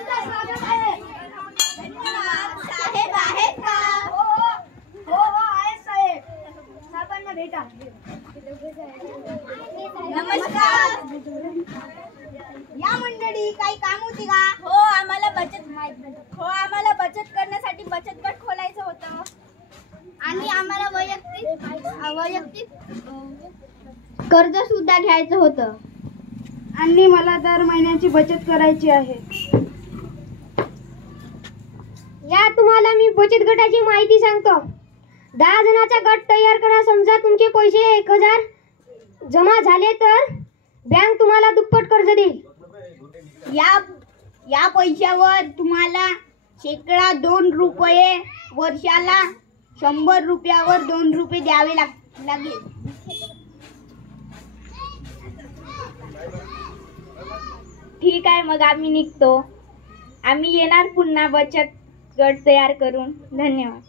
तुमचं स्वागत आहे. साहेब आहेत का? हो आहेत साहेब. साहेबांना भेटा. नमस्कार. या मंडळी काही काम होती का? हो आम्हाला बचत करण्यासाठी बचत गट खोलायचं होतं. आणि आम्हाला वैयक्तिक कर्ज सुद्धा घ्यायचं होतं. आणि मला दर महिन्याची बचत करायची आहे. या तुम्हाला मी बचत गटाची माहिती सांगतो. 10 जणांचा गट तयार करा. समजा तुमचे पैसे 1000 जमा झाले तर बँक तुम्हाला दुप्पट कर्ज देईल. या पैशावर तुम्हाला शेकडा 2 रुपये, वर्षाला 100 रुपयावर 2 रुपये द्यावे लागेल. ठीक आहे, मग आम्ही निघतो. आम्ही येणार पुन्हा बचत गट तयार करून. धन्यवाद.